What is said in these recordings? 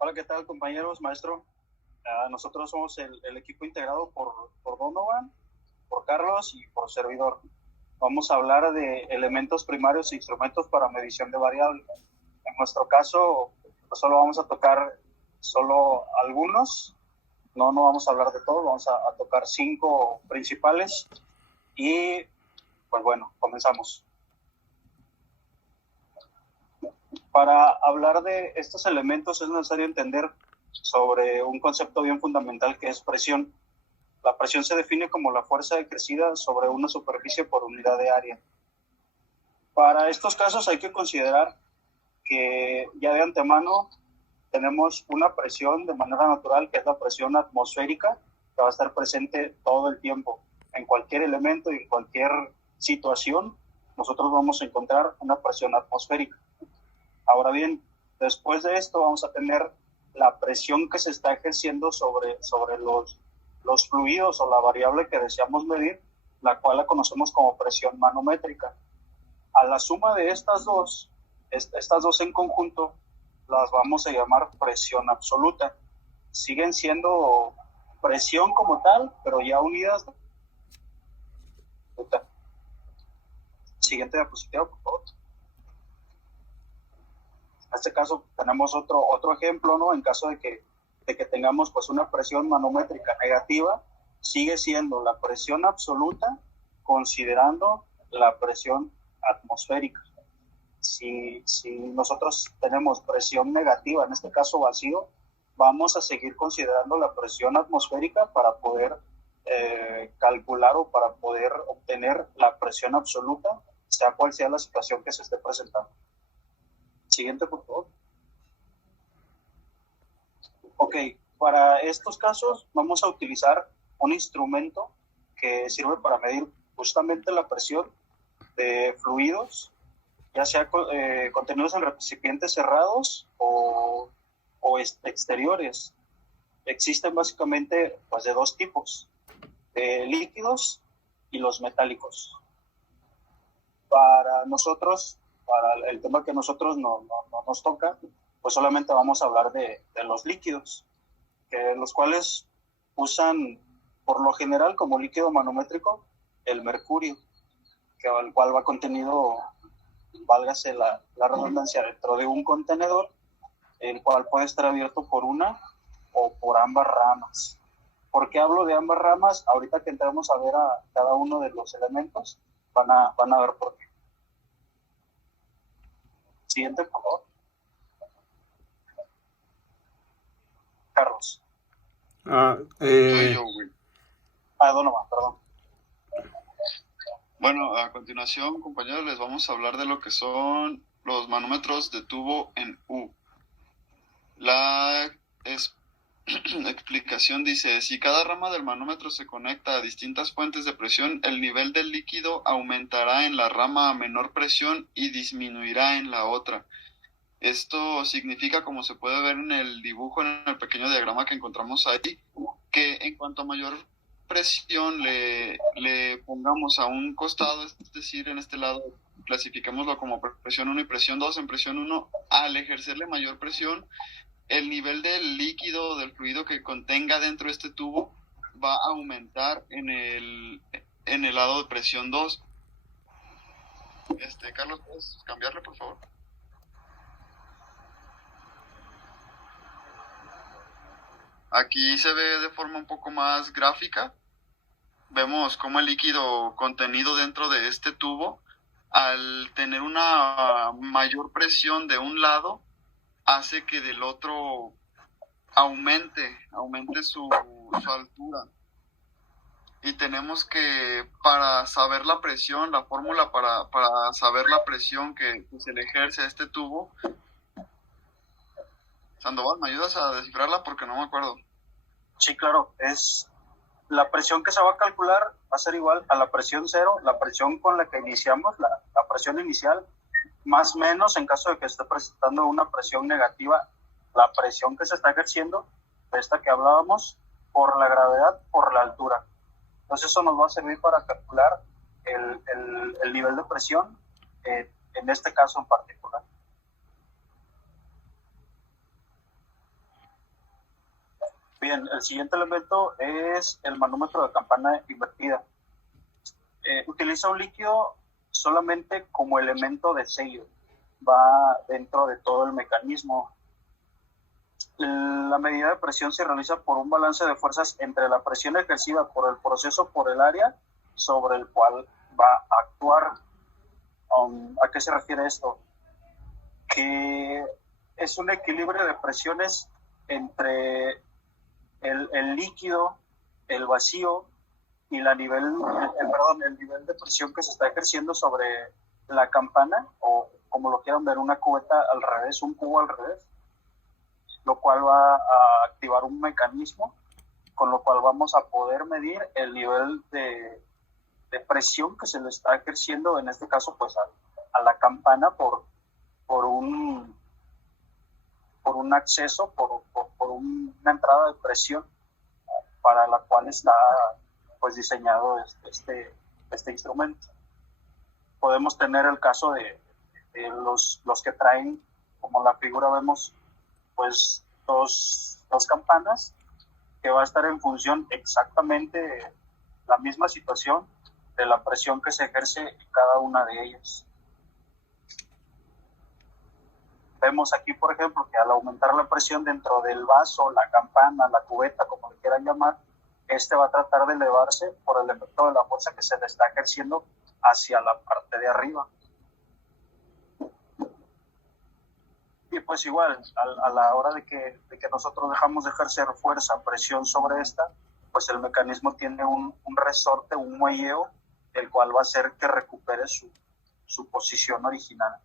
Hola, ¿qué tal, compañeros, maestro? Nosotros somos el equipo integrado por Donovan, por Carlos y por servidor. Vamos a hablar de elementos primarios e instrumentos para medición de variables. En nuestro caso, pues solo vamos a tocar solo algunos, no vamos a hablar de todo, vamos a tocar 5 principales y pues bueno, comenzamos. Para hablar de estos elementos es necesario entender sobre un concepto bien fundamental que es presión. La presión se define como la fuerza ejercida sobre una superficie por unidad de área. Para estos casos hay que considerar que ya de antemano tenemos una presión de manera natural, que es la presión atmosférica, que va a estar presente todo el tiempo. En cualquier elemento y en cualquier situación, nosotros vamos a encontrar una presión atmosférica. Ahora bien, después de esto vamos a tener la presión que se está ejerciendo sobre los fluidos o la variable que deseamos medir, la cual la conocemos como presión manométrica. A la suma de estas dos en conjunto, las vamos a llamar presión absoluta. Siguen siendo presión como tal, pero ya unidas. Siguiente diapositiva, por favor. En este caso tenemos otro ejemplo, ¿no? En caso de que tengamos pues una presión manométrica negativa, sigue siendo la presión absoluta considerando la presión atmosférica. Si nosotros tenemos presión negativa, en este caso vacío, vamos a seguir considerando la presión atmosférica para poder calcular o para poder obtener la presión absoluta, sea cual sea la situación que se esté presentando. Siguiente, por favor. Ok, para estos casos vamos a utilizar un instrumento que sirve para medir justamente la presión de fluidos, ya sea contenidos en recipientes cerrados o exteriores. Existen básicamente pues, de dos tipos, de líquidos y los metálicos. Para nosotros, para el tema que a nosotros no nos toca, pues solamente vamos a hablar de los líquidos, los cuales usan por lo general como líquido manométrico el mercurio, el cual va contenido, válgase la redundancia, dentro de un contenedor, el cual puede estar abierto por una o por ambas ramas. ¿Por qué hablo de ambas ramas? Ahorita que entramos a ver a cada uno de los elementos, van a ver por qué. Siguiente, por favor. Carlos. Soy yo, güey. Donovan, perdón. Bueno, a continuación, compañeros, les vamos a hablar de lo que son los manómetros de tubo en U. La explicación dice, si cada rama del manómetro se conecta a distintas fuentes de presión, el nivel del líquido aumentará en la rama a menor presión y disminuirá en la otra. Esto significa, como se puede ver en el dibujo, en el pequeño diagrama que encontramos ahí, que en cuanto a mayor presión le pongamos a un costado, es decir, en este lado clasifiquémoslo como presión 1 y presión 2. En presión 1, al ejercerle mayor presión, el nivel del líquido, del fluido que contenga dentro de este tubo va a aumentar en el lado de presión 2. Carlos, ¿puedes cambiarle, por favor? Aquí se ve de forma un poco más gráfica. Vemos cómo el líquido contenido dentro de este tubo, al tener una mayor presión de un lado, hace que del otro aumente su altura. Y tenemos que, para saber la presión, la fórmula para saber la presión que se le ejerce a este tubo. Sandoval, ¿me ayudas a descifrarla? Porque no me acuerdo. Sí, claro, es la presión que se va a calcular va a ser igual a la presión cero, la presión con la que iniciamos, la presión inicial, más o menos en caso de que esté presentando una presión negativa, la presión que se está ejerciendo, de esta que hablábamos, por la gravedad, por la altura. Entonces eso nos va a servir para calcular el nivel de presión, en este caso en particular. Bien, el siguiente elemento es el manómetro de campana invertida. Utiliza un líquido solamente como elemento de sello. Va dentro de todo el mecanismo. La medida de presión se realiza por un balance de fuerzas entre la presión ejercida por el proceso por el área sobre el cual va a actuar. ¿A qué se refiere esto? Que es un equilibrio de presiones entre el líquido, el vacío y el nivel de presión que se está ejerciendo sobre la campana, o como lo quieran ver, una cubeta al revés, un cubo al revés, lo cual va a activar un mecanismo con lo cual vamos a poder medir el nivel de presión que se le está ejerciendo, en este caso pues a la campana por un acceso, por una entrada de presión para la cual está pues diseñado este instrumento. Podemos tener el caso de los que traen, como en la figura vemos, pues dos campanas, que va a estar en función exactamente de la misma situación de la presión que se ejerce en cada una de ellas. Vemos aquí, por ejemplo, que al aumentar la presión dentro del vaso, la campana, la cubeta, como le quieran llamar, va a tratar de elevarse por el efecto de la fuerza que se le está ejerciendo hacia la parte de arriba. Y pues igual, a la hora de que nosotros dejamos de ejercer fuerza, presión sobre esta, pues el mecanismo tiene un resorte, un muelleo, el cual va a hacer que recupere su posición original.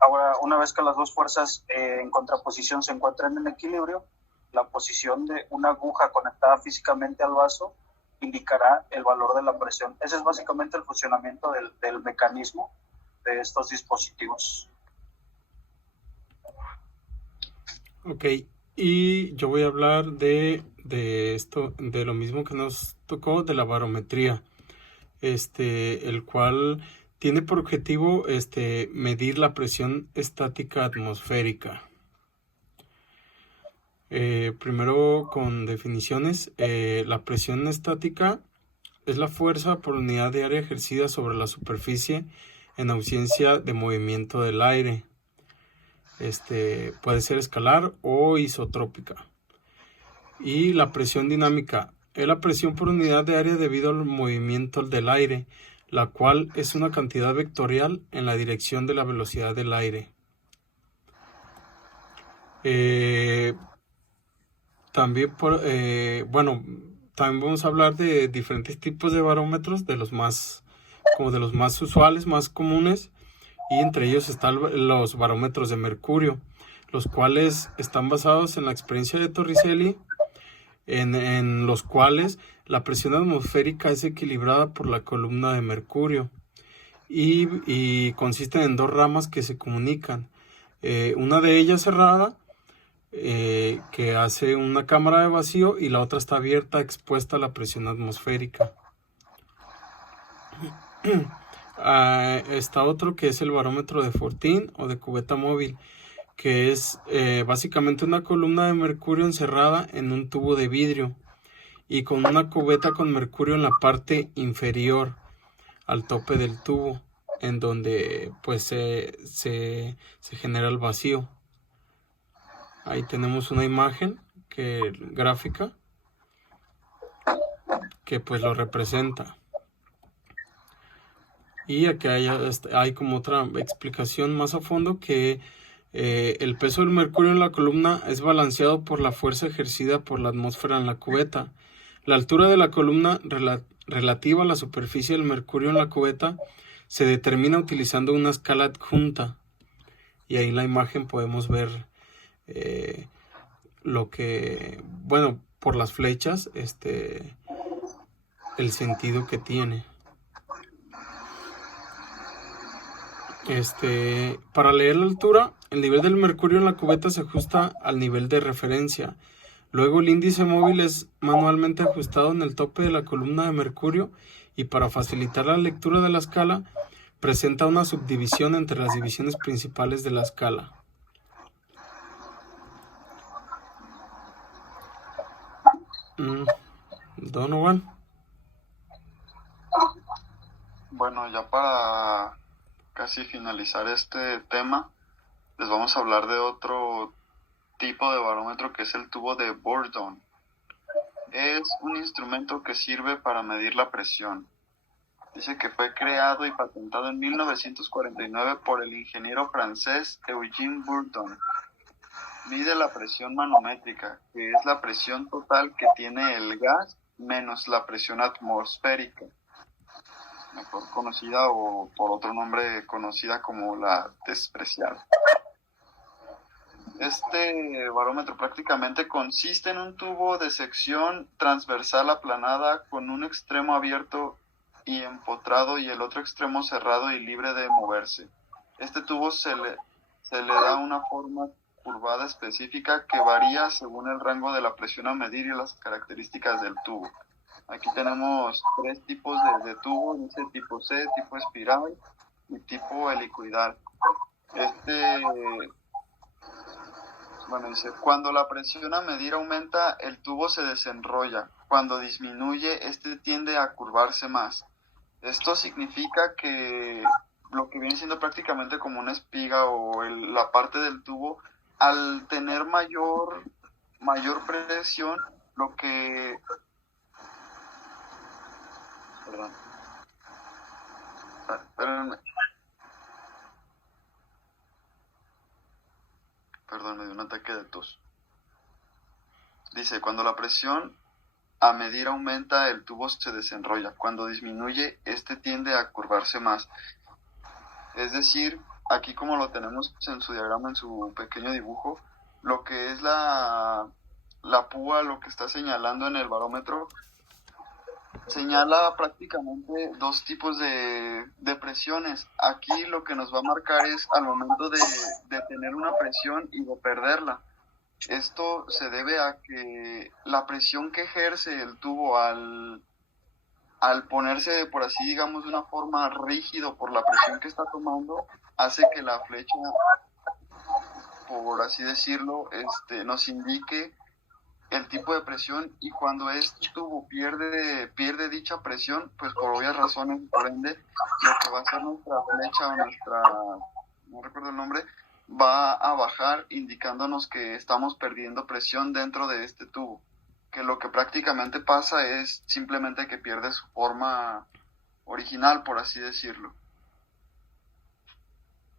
Ahora, una vez que las dos fuerzas en contraposición se encuentran en equilibrio, la posición de una aguja conectada físicamente al vaso indicará el valor de la presión. Ese es básicamente el funcionamiento del mecanismo de estos dispositivos. Ok, y yo voy a hablar de esto, de lo mismo que nos tocó, de la barometría, el cual tiene por objetivo medir la presión estática atmosférica. Primero con definiciones. La presión estática es la fuerza por unidad de área ejercida sobre la superficie en ausencia de movimiento del aire. Puede ser escalar o isotrópica. Y la presión dinámica es la presión por unidad de área debido al movimiento del aire, la cual es una cantidad vectorial en la dirección de la velocidad del aire. También vamos a hablar de diferentes tipos de barómetros, de los más usuales, más comunes, y entre ellos están los barómetros de mercurio, los cuales están basados en la experiencia de Torricelli, en los cuales la presión atmosférica es equilibrada por la columna de mercurio y consisten en dos ramas que se comunican, una de ellas cerrada, que hace una cámara de vacío, y la otra está abierta, expuesta a la presión atmosférica. Está otro que es el barómetro de Fortin o de cubeta móvil, que es básicamente una columna de mercurio encerrada en un tubo de vidrio y con una cubeta con mercurio en la parte inferior al tope del tubo, en donde pues se genera el vacío. Ahí tenemos una imagen gráfica que pues lo representa. Y aquí hay como otra explicación más a fondo, que el peso del mercurio en la columna es balanceado por la fuerza ejercida por la atmósfera en la cubeta. La altura de la columna relativa a la superficie del mercurio en la cubeta se determina utilizando una escala adjunta. Y ahí en la imagen podemos ver por las flechas, el sentido que tiene. Para leer la altura, el nivel del mercurio en la cubeta se ajusta al nivel de referencia. Luego el índice móvil es manualmente ajustado en el tope de la columna de mercurio, y para facilitar la lectura de la escala presenta una subdivisión entre las divisiones principales de la escala. Donovan. Bueno, ya para casi finalizar este tema, les vamos a hablar de otro tipo de barómetro que es el tubo de Bourdon. Es un instrumento que sirve para medir la presión. Dice que fue creado y patentado en 1949 por el ingeniero francés Eugène Bourdon. Mide la presión manométrica, que es la presión total que tiene el gas menos la presión atmosférica, mejor conocida o por otro nombre conocida como la despreciada. Este barómetro prácticamente consiste en un tubo de sección transversal aplanada con un extremo abierto y empotrado y el otro extremo cerrado y libre de moverse. Este tubo se le da una forma curvada específica que varía según el rango de la presión a medir y las características del tubo. Aquí tenemos 3 tipos de tubo, dice tipo C, tipo espiral y tipo helicoidal. Dice, cuando la presión a medir aumenta, el tubo se desenrolla. Cuando disminuye, este tiende a curvarse más. Esto significa que lo que viene siendo prácticamente como una espiga o la parte del tubo, al tener mayor presión, lo que... Perdón. Perdón, me dio un ataque de tos. Dice, cuando la presión a medir aumenta, el tubo se desenrolla. Cuando disminuye, este tiende a curvarse más. Es decir, aquí como lo tenemos en su diagrama, en su pequeño dibujo, lo que es la púa, lo que está señalando en el barómetro, señala prácticamente 2 tipos de presiones. Aquí lo que nos va a marcar es al momento de tener una presión y de perderla. Esto se debe a que la presión que ejerce el tubo al ponerse, por así digamos, de una forma rígido por la presión que está tomando, hace que la flecha, por así decirlo, nos indique el tipo de presión, y cuando este tubo pierde dicha presión, pues por obvias razones, por ende, lo que va a hacer nuestra flecha o no recuerdo el nombre, va a bajar indicándonos que estamos perdiendo presión dentro de este tubo, que lo que prácticamente pasa es simplemente que pierde su forma original, por así decirlo.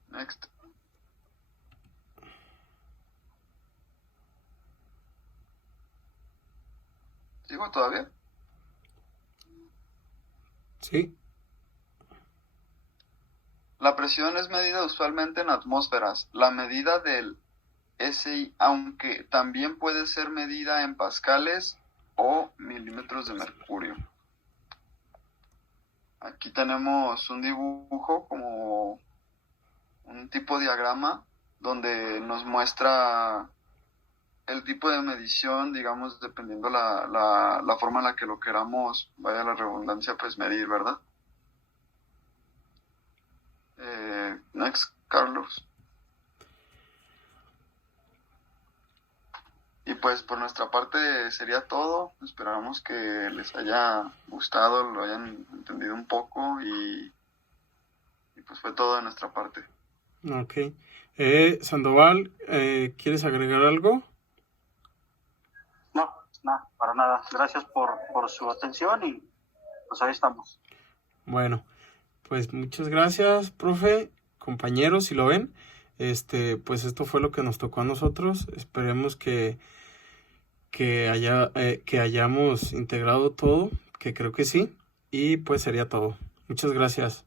Next. ¿Sigo todavía? Sí. La presión es medida usualmente en atmósferas. La medida del SI, aunque también puede ser medida en pascales o milímetros de mercurio. Aquí tenemos un dibujo como un tipo de diagrama donde nos muestra el tipo de medición, digamos, dependiendo la forma en la que lo queramos, vaya la redundancia, pues medir, ¿verdad? Next, Carlos. Y pues por nuestra parte sería todo. Esperamos que les haya gustado, lo hayan entendido un poco y pues fue todo de nuestra parte. Ok. Sandoval, ¿quieres agregar algo? No, para nada. Gracias por su atención y pues ahí estamos. Bueno, pues muchas gracias, profe, compañeros, si lo ven. Pues esto fue lo que nos tocó a nosotros. Esperemos que hayamos integrado todo, que creo que sí. Y pues sería todo. Muchas gracias.